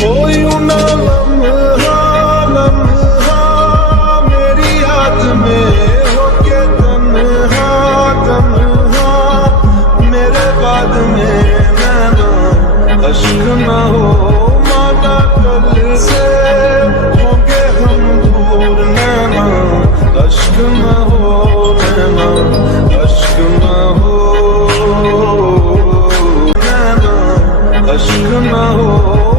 हो यूं ना लम्हा लम्हा मेरी याद में होके तन्हा तन्हा, मेरे बाद में नैना अश्क ना हो माना कल से होंगे हम दूर नैना अश्क ना हो नैना अश्क ना हो नैना अश्क ना हो।